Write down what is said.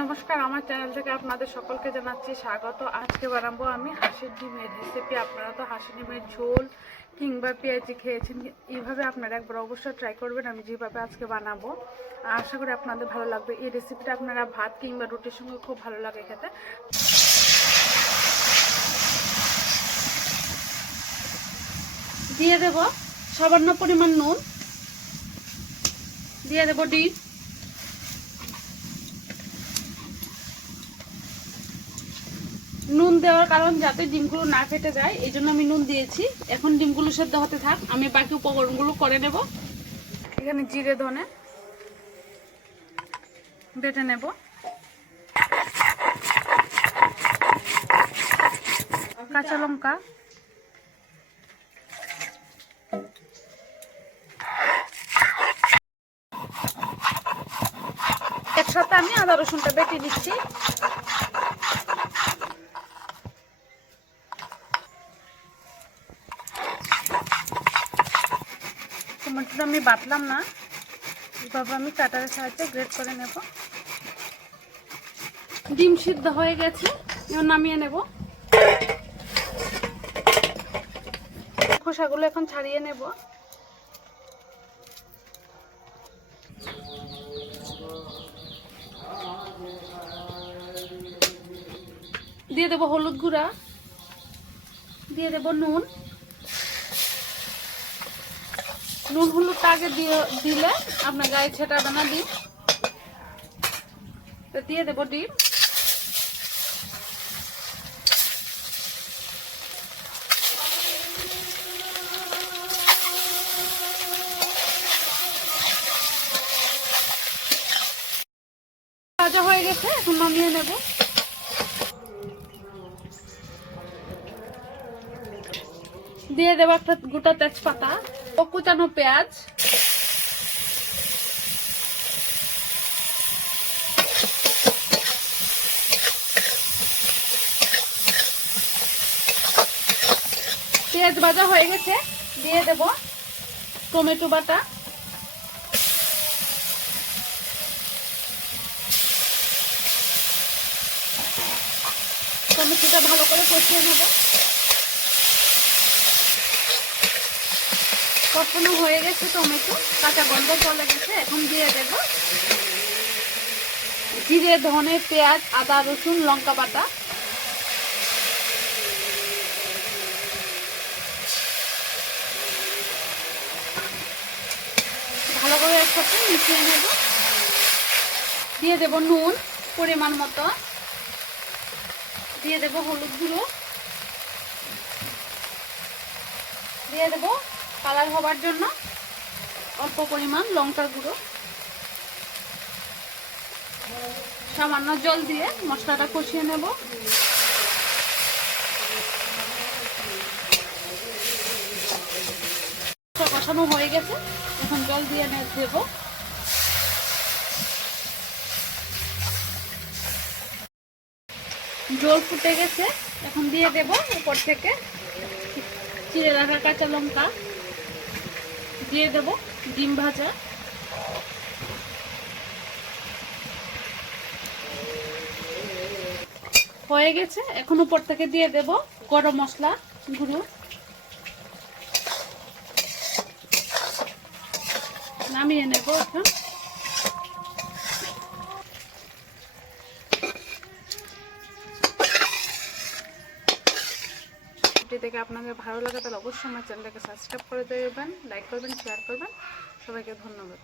নমস্কার, আমার চ্যানেল থেকে আপনাদের সকলকে জানাচ্ছি স্বাগত। আজকে বানাবো আমি হাঁসের ডিমের রেসিপি আপনারা তো হাঁসের ডিমের ঝোল কিংবা পেঁয়াজি খেয়েছেন, এইভাবে আপনারা একবার অবশ্যই ট্রাই করবেন, আমি যেভাবে আজকে বানাবো। আশা করি আপনাদের ভালো লাগবে। এই রেসিপিটা আপনারা ভাত কিংবা রুটির সঙ্গে খুব ভালো লাগে খেতে। দিয়ে দেব সামান্য পরিমাণ নুন। দিয়ে দেব ডিম। দেওয়ার কারণ যাতে ডিমগুলো না ফেটে যায়, এই জন্য আমি নুন দিয়েছি। এখন ডিমগুলো সেদ্ধ হতে থাক, আমি বাকি উপকরণগুলো করে নেব। এখানে জিরে ধনে বেটে নেব। কাঁচা লঙ্কা। একসাথে আমি আদা রসুনটা বেটে দিচ্ছি টমেটোটা আমি বাটলাম না। এভাবে আমি কাটারের সাহায্যে গ্রেট করে নেব। ডিম সিদ্ধ হয়ে গেছে, এবার নামিয়ে নেব। খোসাগুলো এখন ছাড়িয়ে নেব। দিয়ে দেবো হলুদ গুঁড়া। দিয়ে দেবো নুন। নুন হলুদটা আগে দিয়ে দিলে আপনার গায়ে ছেটাবে না ডিম তো দিয়ে দেবো ডিম। হয়ে গেছে, এখন নামিয়ে নেব। দিয়ে দেবো একটা গোটা তেজপাতা। ও কুচানো পেঁয়াজ। পেঁয়াজ ভাজা হয়ে গেছে, দিয়ে দেব টমেটো বাটা। টমেটোটা ভালো করে কষিয়ে নেব। কষানো হয়ে গেছে টমেটো। কাঁচা গন্ধ চলে গেছে, এখন দিয়ে দেব। জিরে, ধনে, পেঁয়াজ, আদা, রসুন, লঙ্কা বাটা। ভালো করে একসাথে মিশিয়ে নেব। দিয়ে দেব নুন, পরিমাণ মতো। দিয়ে দেব হলুদ গুঁড়ো। দিয়ে দেব কালার হবার জন্য অল্প পরিমাণ লঙ্কার গুঁড়ো। সামান্য জল দিয়ে মশলাটা কষিয়ে নেব। কষানো হয়ে গেছে। এখন জল দিয়ে দেব। জল ফুটে গেছে। এখন দিয়ে দেব উপর থেকে চিড়ে রাখা কাঁচা লঙ্কা। দিয়ে দেব ডিম ভাজা। হয়ে গেছে, এখন উপর থেকে দিয়ে দেব গরম মশলা, গুঁড়ো। নামিয়ে নেব এখন। ভিডিও দেখে আপনাদের ভালো লাগে, তাহলে অবশ্যই আমার চ্যানেলটাকে সাবস্ক্রাইব করে দেবেন লাইক করবেন শেয়ার করবেন। সবাইকে ধন্যবাদ।